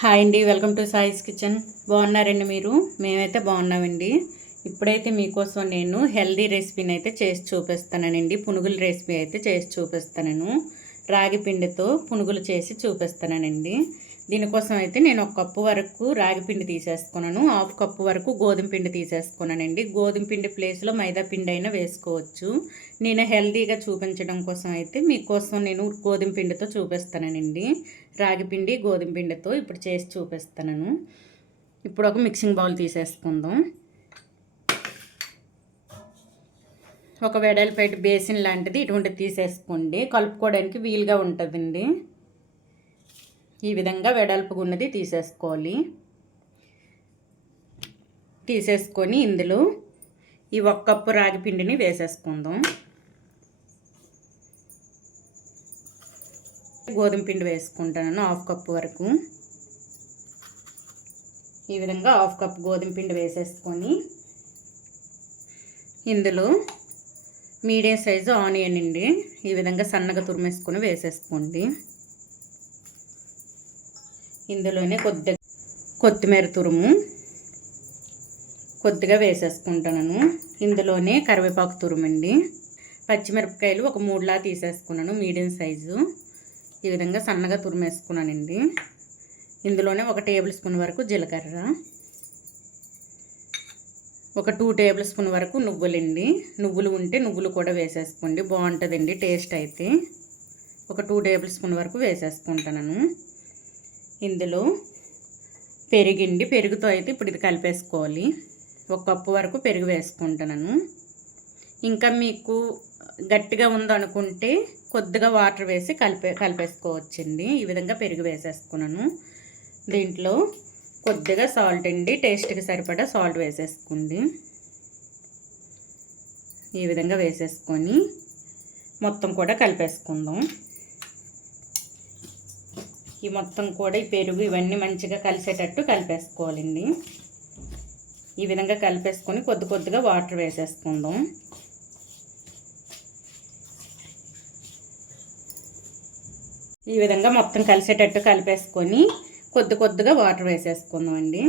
Hi అండి welcome to సాయిస్ kitchen. బాగున్నారండి మీరు? మేమైతే బాగున్నామండి. ఇప్పుడైతే మీకోసం నేను హెల్దీ రెసిపీని అయితే చేసి చూపిస్తానండి పునుగుల రెసిపీ అయితే చేసి చూపిస్తాను రాగి పిండితో పునుగులు చేసి చూపిస్తానండి దీనికోసం అయితే నేను ఒక కప్పు వరకు రాగి పిండి తీసేసుకున్నాను. హాఫ్ కప్పు వరకు గోధుమ పిండి తీసేసుకున్నానండి. గోధుమ పిండి ప్లేస్లో మైదా పిండి అయినా వేసుకోవచ్చు. నేను హెల్తీగా చూపించడం కోసం అయితే మీకోసం నేను గోధుమ పిండితో చూపిస్తానండి. రాగి పిండి గోధుమ పిండితో ఇప్పుడు చేసి చూపిస్తాను. ఇప్పుడు ఒక మిక్సింగ్ బౌల్ తీసేసుకుందాం. ఒక వెడల్పేట బేసిన్ లాంటిది ఇటువంటి తీసేసుకోండి. కలుపుకోవడానికి వీలుగా ఉంటుందండి. ఈ విధంగా వెడల్పుగా ఉన్నది తీసేసుకోవాలి. తీసేసుకొని ఇందులో ఈ ఒక కప్పు రాగి పిండిని వేసేసుకుందాం. గోధుమ పిండి వేసుకుంటాను హాఫ్ కప్పు వరకు. ఈ విధంగా హాఫ్ కప్ గోధుమ పిండి వేసేసుకొని ఇందులో మీడియం సైజు ఆనియన్ అండి. ఈ విధంగా సన్నగా తురిమేసుకొని వేసేసుకోండి. ఇందులోనే కొద్దిగా కొత్తిమీర తురుము కొద్దిగా వేసేసుకుంటాను ఇందులోనే కరివేపాకు తురుమండి. పచ్చిమిరపకాయలు ఒక మూడులా తీసేసుకున్నాను మీడియం సైజు. ఈ విధంగా సన్నగా తురిమేసుకున్నానండి. ఇందులోనే ఒక టేబుల్ స్పూన్ వరకు జీలకర్ర ఒక టూ టేబుల్ స్పూన్ వరకు నువ్వులండి. నువ్వులు ఉంటే నువ్వులు కూడా వేసేసుకోండి బాగుంటుందండి టేస్ట్ అయితే. ఒక టూ టేబుల్ స్పూన్ వరకు వేసేసుకుంటాను ఇందులో పెరిగిండి పెరుగుతో అయితే ఇప్పుడు ఇది కలిపేసుకోవాలి. ఒక కప్పు వరకు పెరుగు వేసుకుంటున్నాను ఇంకా మీకు గట్టిగా ఉందనుకుంటే కొద్దిగా వాటర్ వేసి కలిపే కలిపేసుకోవచ్చండి. ఈ విధంగా పెరుగు వేసేసుకున్నాను. దీంట్లో కొద్దిగా సాల్ట్ అండి. టేస్ట్కి సరిపడా సాల్ట్ వేసేసుకోండి. ఈ విధంగా వేసేసుకొని మొత్తం కూడా కలిపేసుకుందాం. ఈ మొత్తం కూడా ఈ పెరుగు ఇవన్నీ మంచిగా కలిసేటట్టు కలిపేసుకోవాలండి. ఈ విధంగా కలిపేసుకొని కొద్ది కొద్దిగా వాటర్ వేసేసుకుందాం. ఈ విధంగా మొత్తం కలిసేటట్టు కలిపేసుకొని కొద్ది కొద్దిగా వాటర్ వేసేసుకుందాం అండి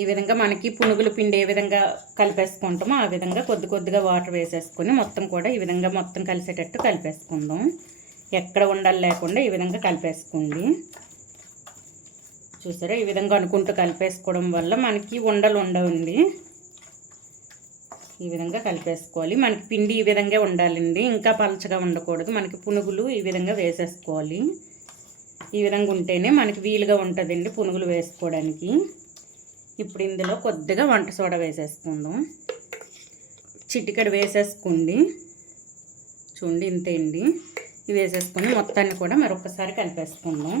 ఈ విధంగా మనకి పునుగులు పిండి ఏ విధంగా కలిపేసుకుంటామో ఆ విధంగా కొద్ది కొద్దిగా వాటర్ వేసేసుకొని మొత్తం కూడా ఈ విధంగా మొత్తం కలిసేటట్టు కలిపేసుకుందాం. ఎక్కడ ఉండాలి లేకుండా ఈ విధంగా కలిపేసుకోండి. చూసారా? ఈ విధంగా అనుకుంటూ కలిపేసుకోవడం వల్ల మనకి ఉండలు ఉండవండి. ఈ విధంగా కలిపేసుకోవాలి. మనకి పిండి ఈ విధంగా ఉండాలండి. ఇంకా పలచగా ఉండకూడదు. మనకి పునుగులు ఈ విధంగా వేసేసుకోవాలి. ఈ విధంగా ఉంటేనే మనకి వీలుగా ఉంటుందండి పునుగులు వేసుకోవడానికి. ఇప్పుడు ఇందులో కొద్దిగా వంట సోడా వేసేసుకుందాం. చిటికడ వేసేసుకోండి. చూడండి ఇంతే అండి ఇవి వేసేసుకొని మొత్తాన్ని కూడా మరొకసారి కలిపేసుకుందాం.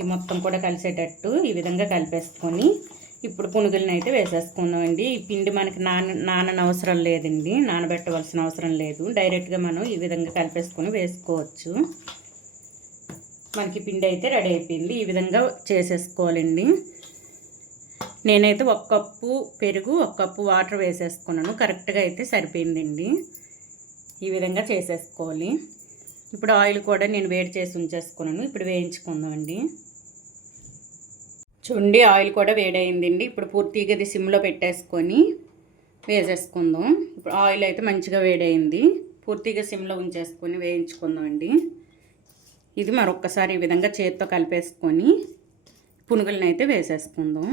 ఈ మొత్తం కూడా కలిసేటట్టు ఈ విధంగా కలిపేసుకొని ఇప్పుడు పునుగులను అయితే వేసేసుకుందామండి ఈ పిండి మనకి నాన నానని అవసరం లేదండి. నానబెట్టవలసిన అవసరం లేదు. డైరెక్ట్గా మనం ఈ విధంగా కలిపేసుకొని వేసుకోవచ్చు. మనకి పిండి అయితే రెడీ అయిపోయింది. ఈ విధంగా చేసేసుకోవాలండి. నేనైతే ఒక కప్పు పెరుగు ఒక కప్పు వాటర్ వేసేసుకున్నాను. కరెక్ట్గా అయితే సరిపోయిందండి. ఈ విధంగా చేసేసుకోవాలి. ఇప్పుడు ఆయిల్ కూడా నేను వేడి చేసి ఉంచేసుకున్నాను. ఇప్పుడు వేయించుకుందామండి. చూడండి ఆయిల్ కూడా వేడైందండి. ఇప్పుడు పూర్తిగా ఇది సిమ్లో పెట్టేసుకొని వేసేసుకుందాం. ఇప్పుడు ఆయిల్ అయితే మంచిగా వేడైంది. పూర్తిగా సిమ్లో ఉంచేసుకొని వేయించుకుందామండి. ఇది మరొక్కసారి ఈ విధంగా చేతితో కలిపేసుకొని పునుగులను అయితే వేసేసుకుందాం.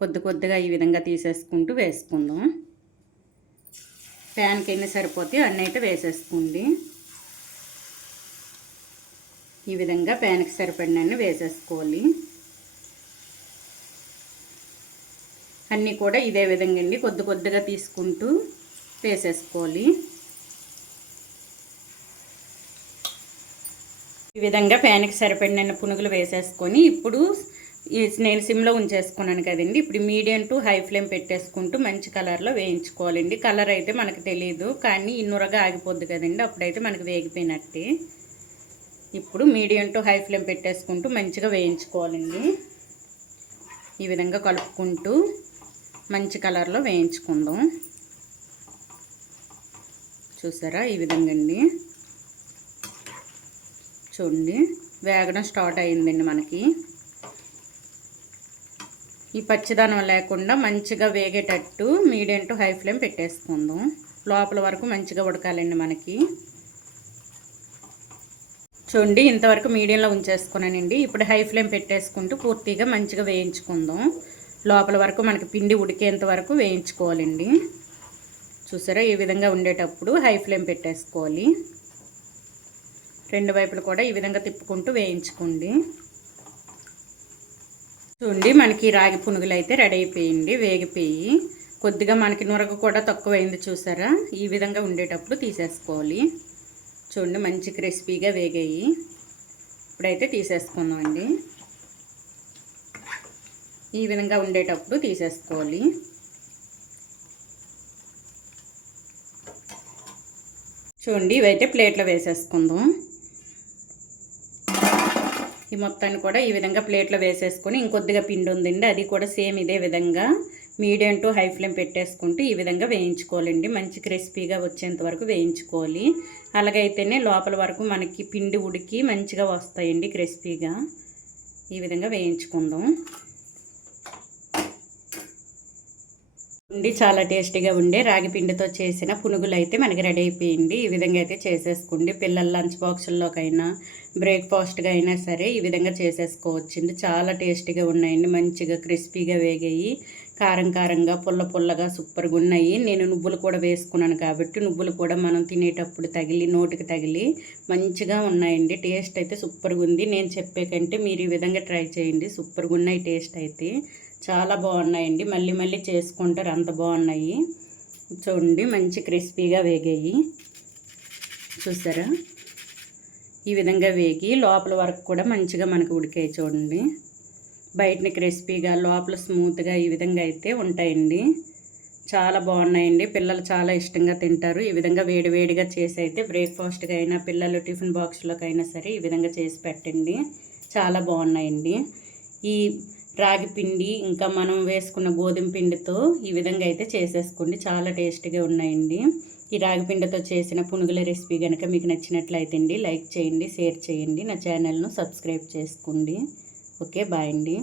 కొద్ది కొద్దిగా ఈ విధంగా తీసేసుకుంటూ వేసుకుందాం. ప్యాన్కి ఎన్ని సరిపోతే అన్నీ అయితే వేసేసుకోండి. ఈ విధంగా ప్యాన్కి సరిపడినన్ని వేసేసుకోవాలి. అన్నీ కూడా ఇదే విధంగా అండి కొద్ది కొద్దిగా తీసుకుంటూ వేసేసుకోవాలి. ఈ విధంగా ప్యాన్కి సరిపడిన పునుగులు వేసేసుకొని ఇప్పుడు నేను సిమ్లో ఉంచేసుకున్నాను కదండి. ఇప్పుడు మీడియం టు హై ఫ్లేమ్ పెట్టేసుకుంటూ మంచి కలర్లో వేయించుకోవాలండి. కలర్ అయితే మనకు తెలియదు కానీ ఇన్నురగా ఆగిపోద్ది కదండి. అప్పుడైతే మనకు వేగిపోయినట్టే. ఇప్పుడు మీడియం టు హై ఫ్లేమ్ పెట్టేసుకుంటూ మంచిగా వేయించుకోవాలండి. ఈ విధంగా కలుపుకుంటూ మంచి కలర్లో వేయించుకుందాం. చూసారా? ఈ విధంగా అండి. చూడండి. వేగడం స్టార్ట్ అయిందండి మనకి. ఈ పచ్చిదనం లేకుండా మంచిగా వేగేటట్టు మీడియం టు హై ఫ్లేమ్ పెట్టేసుకుందాం. లోపల వరకు మంచిగా ఉడకాలండి మనకి. చూడండి ఇంతవరకు మీడియంలో ఉంచేసుకున్నానండి. ఇప్పుడు హై ఫ్లేమ్ పెట్టేసుకుంటూ పూర్తిగా మంచిగా వేయించుకుందాం. లోపల వరకు మనకి పిండి ఉడికేంత వరకు వేయించుకోవాలండి. చూసారా ఈ విధంగా ఉండేటప్పుడు హై ఫ్లేమ్ పెట్టేసుకోవాలి. రెండు వైపులు కూడా ఈ విధంగా తిప్పుకుంటూ వేయించుకోండి. చూడండి మనకి రాగి పునుగులు అయితే రెడీ అయిపోయింది. వేగిపోయి కొద్దిగా మనకి నురగ కూడా తక్కువైంది చూసారా? ఈ విధంగా ఉండేటప్పుడు తీసేసుకోవాలి. చూడండి మంచి క్రిస్పీగా వేగాయి. ఇప్పుడైతే తీసేసుకుందామండి. ఈ విధంగా ఉండేటప్పుడు తీసేసుకోవాలి. చూడండి ఇవైతే ప్లేట్లో వేసేసుకుందాం. ఈ మొత్తాన్ని కూడా ఈ విధంగా ప్లేట్లో వేసేసుకొని ఇంకొద్దిగా పిండి ఉందండి. అది కూడా సేమ్ ఇదే విధంగా మీడియం టు హై ఫ్లేమ్ పెట్టేసుకుంటూ ఈ విధంగా వేయించుకోవాలండి. మంచి క్రిస్పీగా వచ్చేంత వరకు వేయించుకోవాలి. అలాగైతేనే లోపల వరకు మనకి పిండి ఉడికి మంచిగా వస్తాయండి క్రిస్పీగా. ఈ విధంగా వేయించుకుందాం. ఉండి చాలా టేస్టీగా ఉండే రాగి పిండితో చేసిన పునుగులు అయితే మనకి రెడీ అయిపోయింది. ఈ విధంగా అయితే చేసేసుకోండి పిల్లల లంచ్ బాక్సుల్లోకైనా బ్రేక్ఫాస్ట్గా అయినా సరే ఈ విధంగా చేసేసుకోవచ్చండి చాలా టేస్టీగా ఉన్నాయండి. మంచిగా క్రిస్పీగా వేగాయి. కారం కారంగా పుల్ల పుల్లగా సూపర్గా ఉన్నాయి. నేను నువ్వులు కూడా వేసుకున్నాను కాబట్టి నువ్వులు కూడా మనం తినేటప్పుడు తగిలి నోటికి తగిలి మంచిగా ఉన్నాయండి. టేస్ట్ అయితే సూపర్గా ఉంది. నేను చెప్పే కంటే మీరు ఈ విధంగా ట్రై చేయండి. సూపర్గా ఉన్నాయి టేస్ట్ అయితే. చాలా బాగున్నాయండి. మళ్ళీ మళ్ళీ చేసుకుంటారు. అంత బాగున్నాయి. చూడండి మంచి క్రిస్పీగా వేగాయి. చూసారా? ఈ విధంగా వేగి లోపల వరకు కూడా మంచిగా మనకు ఉడికాయి చూడండి. బయటని క్రిస్పీగా లోపల స్మూత్గా ఈ విధంగా అయితే ఉంటాయండి. చాలా బాగున్నాయండి. పిల్లలు చాలా ఇష్టంగా తింటారు. ఈ విధంగా వేడివేడిగా చేసి అయితే బ్రేక్ఫాస్ట్గా అయినా పిల్లలు టిఫిన్ బాక్స్లోకి అయినా సరే ఈ విధంగా చేసి పెట్టండి. చాలా బాగున్నాయండి. ఈ రాగి పిండి ఇంకా మనం వేసుకున్న గోధుమ పిండితో ఈ విధంగా అయితే చేసేసుకోండి. చాలా టేస్టీగా ఉన్నాయండి. ఈ రాగి పిండితో చేసిన పునుగుల రెసిపీ కనుక మీకు నచ్చినట్లయితే అండి లైక్ చేయండి షేర్ చేయండి నా ఛానల్ను సబ్స్క్రైబ్ చేసుకోండి. ఓకే బాయ్ అండి.